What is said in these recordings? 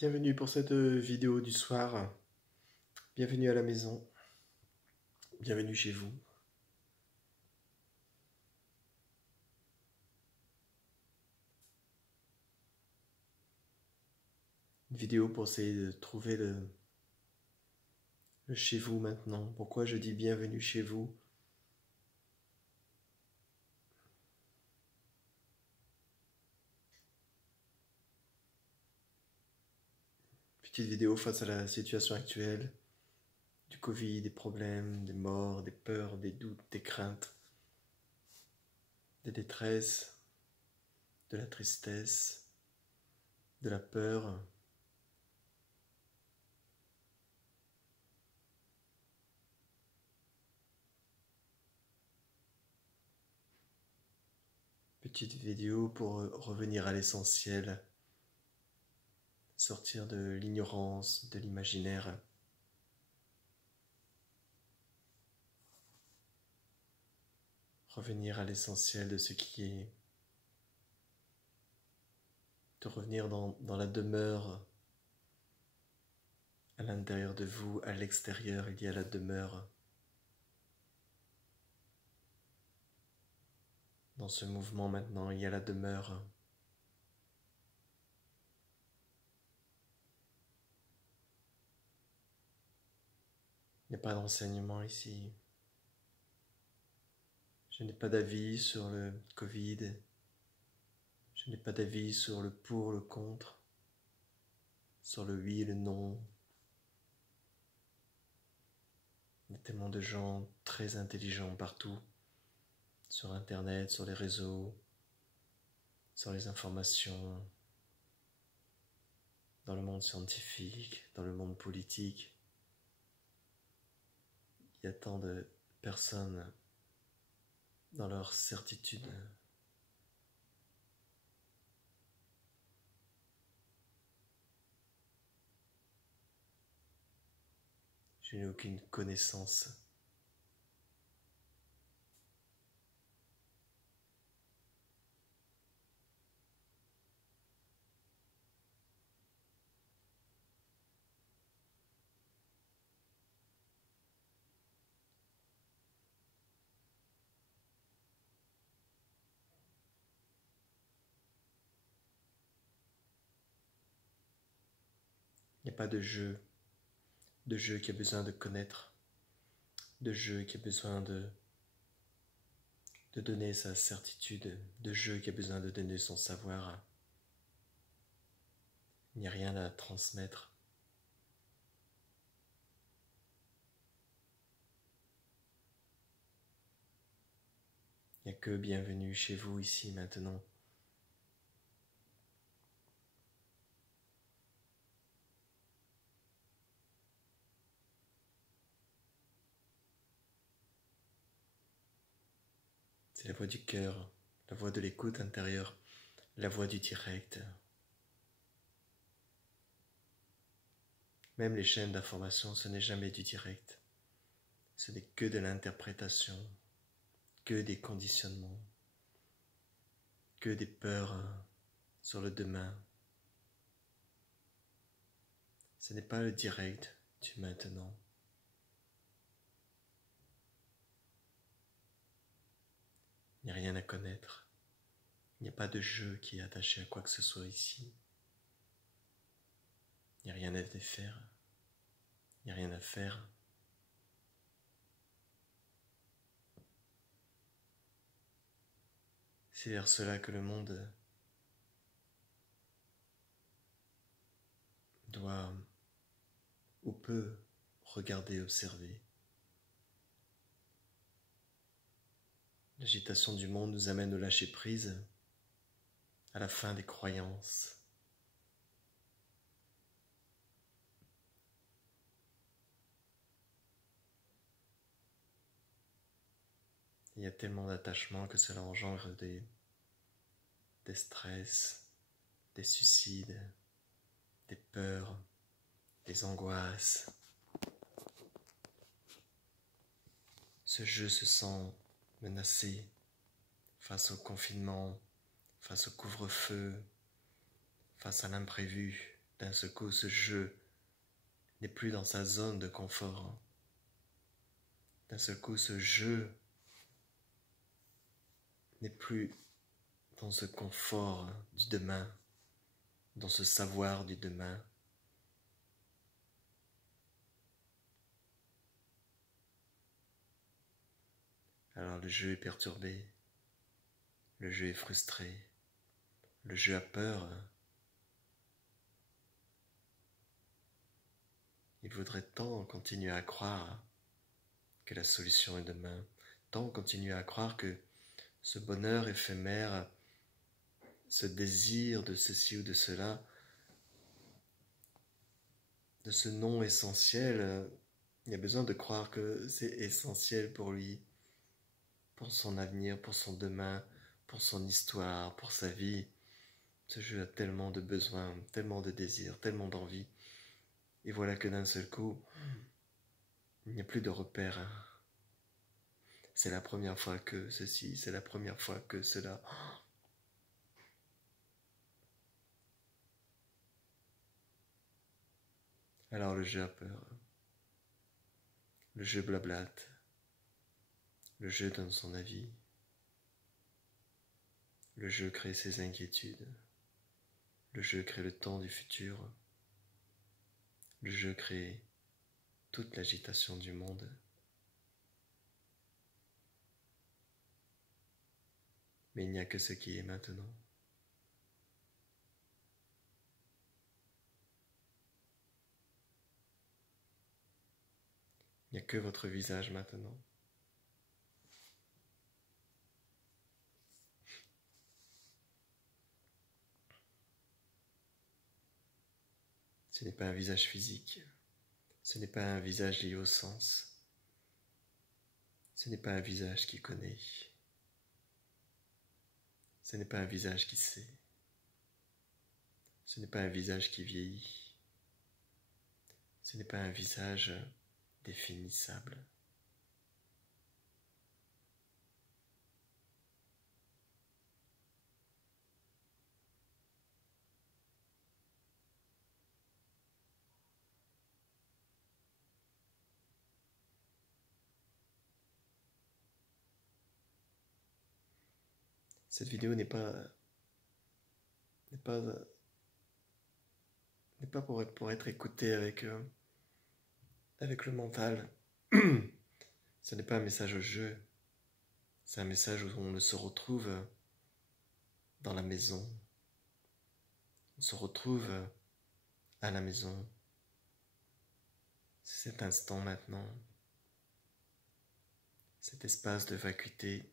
Bienvenue pour cette vidéo du soir. Bienvenue à la maison. Bienvenue chez vous. Une vidéo pour essayer de trouver le chez vous maintenant. Pourquoi je dis bienvenue chez vous? Petite vidéo face à la situation actuelle, du Covid, des problèmes, des morts, des peurs, des doutes, des craintes, des détresses, de la tristesse, de la peur. Petite vidéo pour revenir à l'essentiel, sortir de l'ignorance, de l'imaginaire. Revenir à l'essentiel de ce qui est, de revenir dans la demeure. À l'intérieur de vous, à l'extérieur, il y a la demeure. Dans ce mouvement maintenant, il y a la demeure. Il n'y a pas d'enseignement ici. Je n'ai pas d'avis sur le Covid. Je n'ai pas d'avis sur le pour, le contre, sur le oui et le non. Il y a tellement de gens très intelligents partout, sur Internet, sur les réseaux, sur les informations, dans le monde scientifique, dans le monde politique. Il y a tant de personnes dans leur certitude. Je n'ai aucune connaissance. Il n'y a pas de jeu qui a besoin de connaître, de jeu qui a besoin de donner sa certitude, de jeu qui a besoin de donner son savoir. Il n'y a rien à transmettre. Il n'y a que bienvenue chez vous ici maintenant. C'est la voix du cœur, la voix de l'écoute intérieure, la voix du direct. Même les chaînes d'information, ce n'est jamais du direct. Ce n'est que de l'interprétation, que des conditionnements, que des peurs sur le demain. Ce n'est pas le direct du maintenant. Il n'y a rien à connaître. Il n'y a pas de jeu qui est attaché à quoi que ce soit ici. Il n'y a rien à défaire. Il n'y a rien à faire. C'est vers cela que le monde doit ou peut regarder, observer. L'agitation du monde nous amène au lâcher-prise, à la fin des croyances. Il y a tellement d'attachements que cela engendre des stress, des suicides, des peurs, des angoisses. Ce jeu se sent menacé face au confinement, face au couvre-feu, face à l'imprévu. d'un seul coup, ce jeu n'est plus dans sa zone de confort. D'un seul coup, ce jeu n'est plus dans ce confort du demain, dans ce savoir du demain. Alors le jeu est perturbé, le jeu est frustré, le jeu a peur. Il voudrait tant continuer à croire que la solution est demain, tant continuer à croire que ce bonheur éphémère, ce désir de ceci ou de cela, de ce non essentiel, il a besoin de croire que c'est essentiel pour lui, pour son avenir, pour son demain, pour son histoire, pour sa vie. Ce jeu a tellement de besoins, tellement de désirs, tellement d'envie. Et voilà que d'un seul coup, il n'y a plus de repères. C'est la première fois que ceci, c'est la première fois que cela. Alors le jeu a peur. Le jeu blablate. Le jeu donne son avis. Le jeu crée ses inquiétudes. Le jeu crée le temps du futur. Le jeu crée toute l'agitation du monde. Mais il n'y a que ce qui est maintenant. Il n'y a que votre visage maintenant. Ce n'est pas un visage physique. Ce n'est pas un visage lié au sens. Ce n'est pas un visage qui connaît. Ce n'est pas un visage qui sait. Ce n'est pas un visage qui vieillit. Ce n'est pas un visage définissable. Cette vidéo n'est pas pour être écoutée avec le mental. Ce n'est pas un message au jeu. C'est un message où on se retrouve dans la maison. On se retrouve à la maison. C'est cet instant maintenant. Cet espace de vacuité.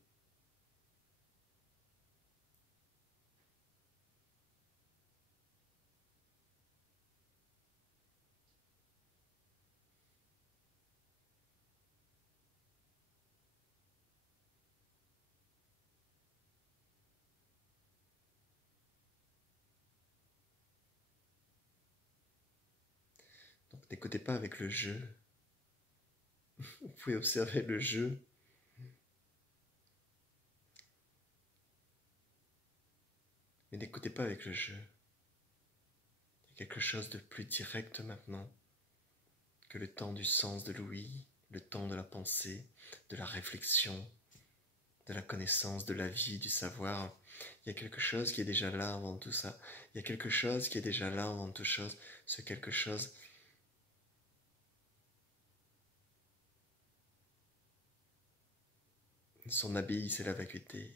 Donc n'écoutez pas avec le jeu. Vous pouvez observer le jeu. Mais n'écoutez pas avec le jeu. Il y a quelque chose de plus direct maintenant que le temps du sens de l'ouïe, le temps de la pensée, de la réflexion, de la connaissance, de la vie, du savoir. Il y a quelque chose qui est déjà là avant tout ça. Il y a quelque chose qui est déjà là avant toute chose. Ce quelque chose, son habit, c'est la vacuité.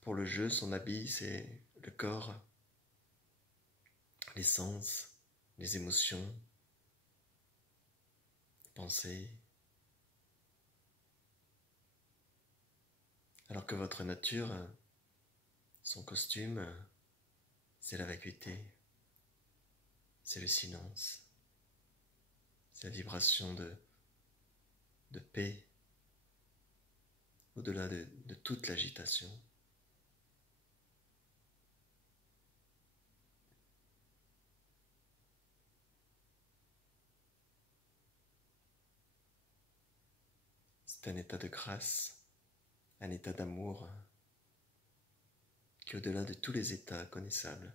Pour le jeu, son habit, c'est le corps, les sens, les émotions, les pensées. Alors que votre nature, son costume, c'est la vacuité, c'est le silence, c'est la vibration de paix, au-delà de toute l'agitation. C'est C'est un état de grâce, un état d'amour qui est au-delà de tous les états connaissables,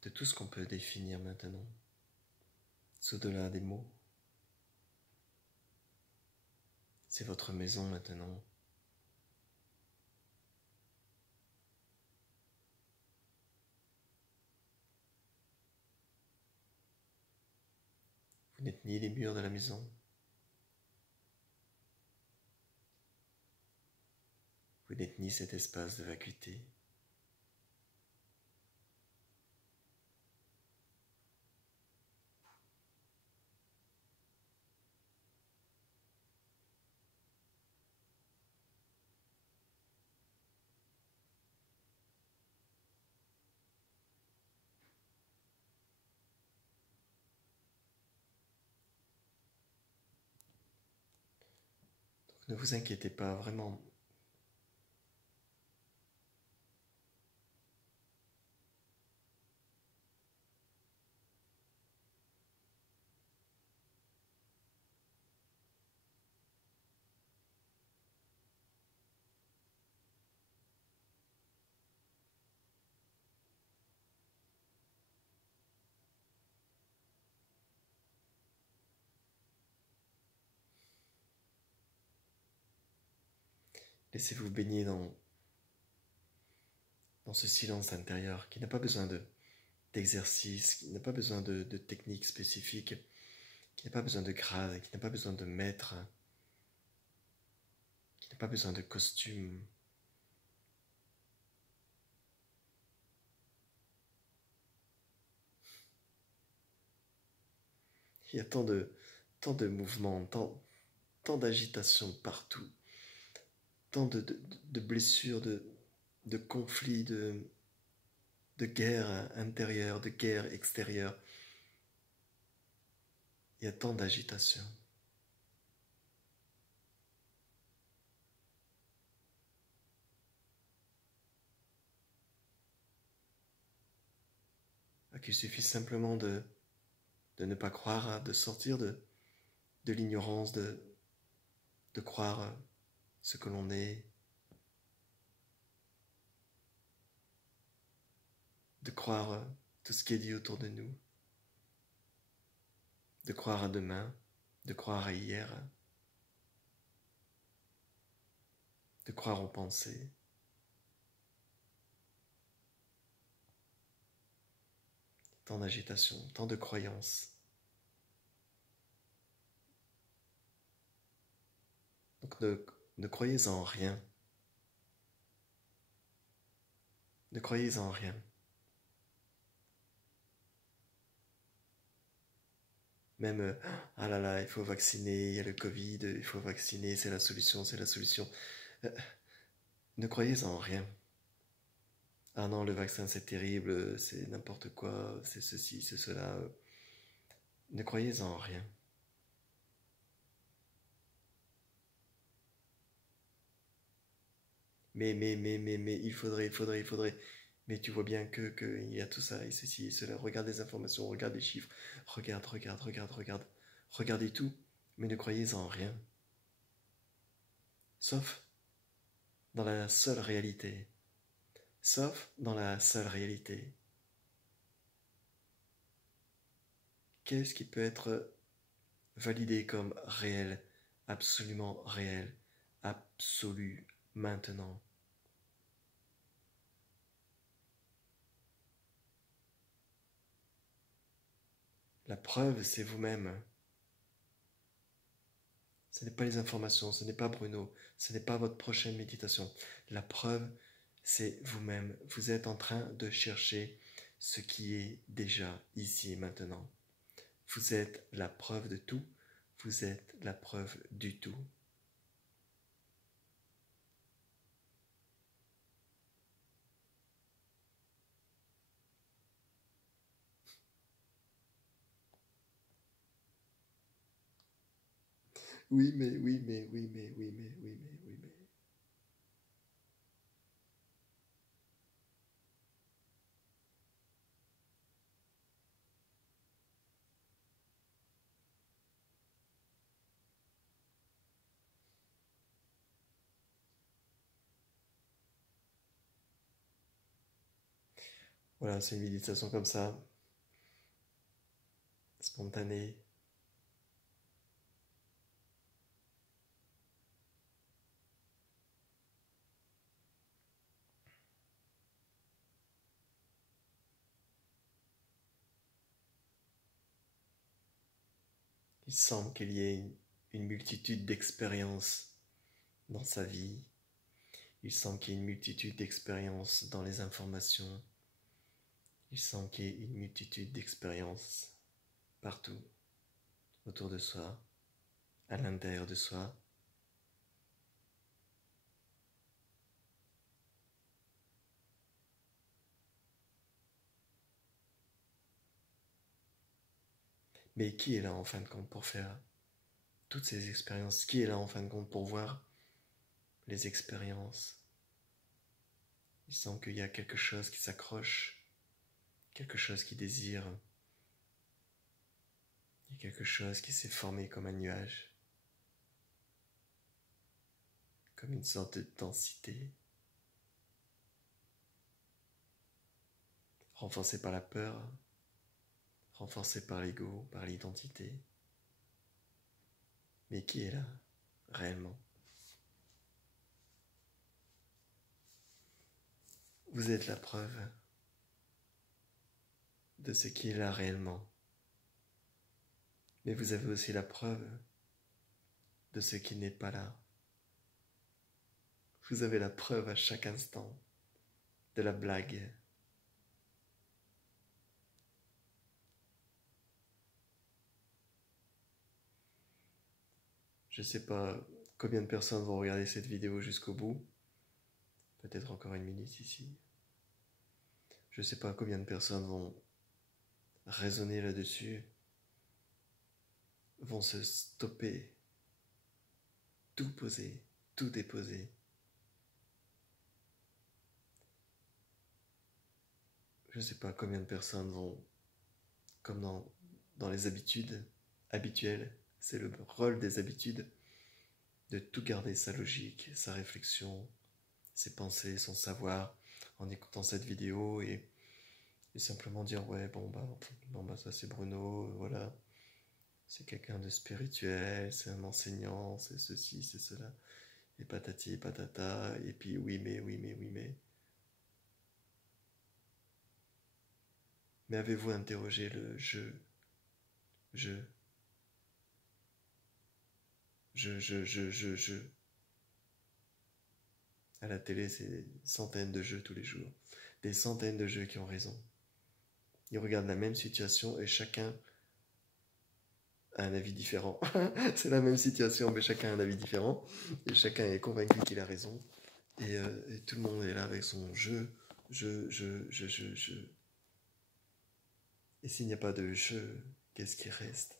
de tout ce qu'on peut définir maintenant. C'est au-delà des mots. C'est votre maison maintenant. Vous n'êtes ni les murs de la maison, vous n'êtes ni cet espace de vacuité. Donc ne vous inquiétez pas, vraiment. Laissez-vous baigner dans ce silence intérieur qui n'a pas besoin d'exercice, qui n'a pas besoin de technique spécifique, qui n'a pas besoin de grade, qui n'a pas besoin de maître, qui n'a pas besoin de costume. Il y a tant de mouvements, tant d'agitation partout, tant de blessures, de conflits, de guerre intérieure, de guerre extérieure. Il y a tant d'agitation. Qu'il suffit simplement de ne pas croire, de sortir de l'ignorance, de croire ce que l'on est, de croire tout ce qui est dit autour de nous, de croire à demain, de croire à hier, de croire aux pensées. Tant d'agitation, tant de croyances. Donc ne croyez en rien. Ne croyez en rien. Même, ah là là, il faut vacciner, il y a le Covid, il faut vacciner, c'est la solution, c'est la solution. Ne croyez en rien. Ah non, le vaccin c'est terrible, c'est n'importe quoi, c'est ceci, c'est cela. Ne croyez en rien. Mais, il faudrait. Mais tu vois bien il y a tout ça, et ceci, et cela. Regarde les informations, regarde les chiffres. Regarde. Regardez tout, mais ne croyez en rien. Sauf dans la seule réalité. Sauf dans la seule réalité. Qu'est-ce qui peut être validé comme réel, absolument réel, absolu, maintenant? La preuve, c'est vous-même. Ce n'est pas les informations, ce n'est pas Bruno, ce n'est pas votre prochaine méditation. La preuve, c'est vous-même. Vous êtes en train de chercher ce qui est déjà ici et maintenant. Vous êtes la preuve de tout, vous êtes la preuve du tout. Oui, mais. Voilà, c'est une méditation comme ça, spontanée. Il semble qu'il y ait une multitude d'expériences dans sa vie. Il semble qu'il y ait une multitude d'expériences dans les informations. Il semble qu'il y ait une multitude d'expériences partout, autour de soi, à l'intérieur de soi. Mais qui est là en fin de compte pour faire toutes ces expériences? Qui est là en fin de compte pour voir les expériences? Il semble qu'il y a quelque chose qui s'accroche, quelque chose qui désire. Il y a quelque chose qui s'est formé comme un nuage, comme une sorte de densité, renforcée par la peur, renforcée par l'ego, par l'identité. Mais qui est là, réellement? Vous êtes la preuve de ce qui est là réellement. Mais vous avez aussi la preuve de ce qui n'est pas là. Vous avez la preuve à chaque instant de la blague. Je ne sais pas combien de personnes vont regarder cette vidéo jusqu'au bout. Peut-être encore une minute ici. Je ne sais pas combien de personnes vont raisonner là-dessus, vont se stopper, tout poser, tout déposer. Je ne sais pas combien de personnes vont, comme dans les habitudes habituelles, c'est le rôle des habitudes, de tout garder, sa logique, sa réflexion, ses pensées, son savoir, en écoutant cette vidéo et simplement dire ouais bon bah ça c'est Bruno, voilà, c'est quelqu'un de spirituel, c'est un enseignant, c'est ceci, c'est cela, et patati et patata, et puis oui mais, oui mais, oui mais. Mais avez-vous interrogé le je, je. À la télé, c'est des centaines de jeux tous les jours. Des centaines de jeux qui ont raison. Ils regardent la même situation et chacun a un avis différent. C'est la même situation, mais chacun a un avis différent. Et chacun est convaincu qu'il a raison. Et tout le monde est là avec son je. Et s'il n'y a pas de jeu, qu'est-ce qui reste?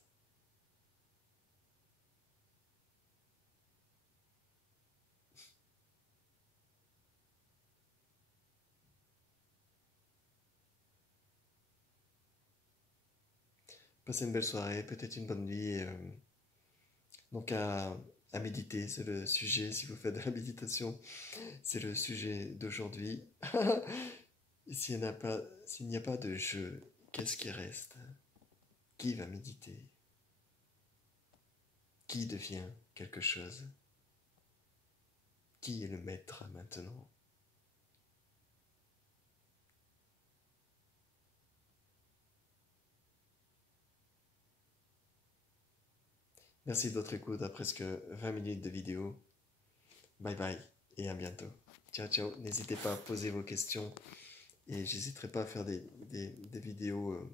Passez une belle soirée, peut-être une bonne nuit. Donc à méditer, c'est le sujet. Si vous faites de la méditation, c'est le sujet d'aujourd'hui. Et s'il n'y a pas de jeu, qu'est-ce qui reste? Qui va méditer? Qui devient quelque chose? Qui est le maître maintenant? Merci de votre écoute à presque 20 minutes de vidéo. Bye bye et à bientôt. Ciao ciao. N'hésitez pas à poser vos questions et j'hésiterai pas à faire des vidéos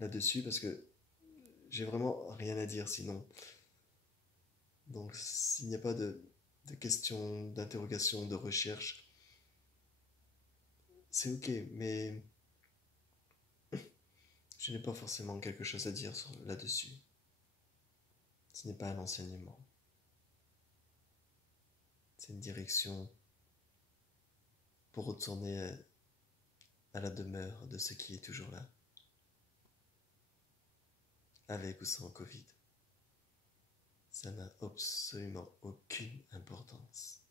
là-dessus parce que j'ai vraiment rien à dire sinon. Donc s'il n'y a pas de questions, d'interrogations, de recherche, c'est ok, mais je n'ai pas forcément quelque chose à dire là-dessus. Ce n'est pas un enseignement. C'est une direction pour retourner à la demeure de ce qui est toujours là, avec ou sans Covid. Ça n'a absolument aucune importance.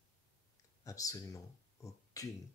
Absolument aucune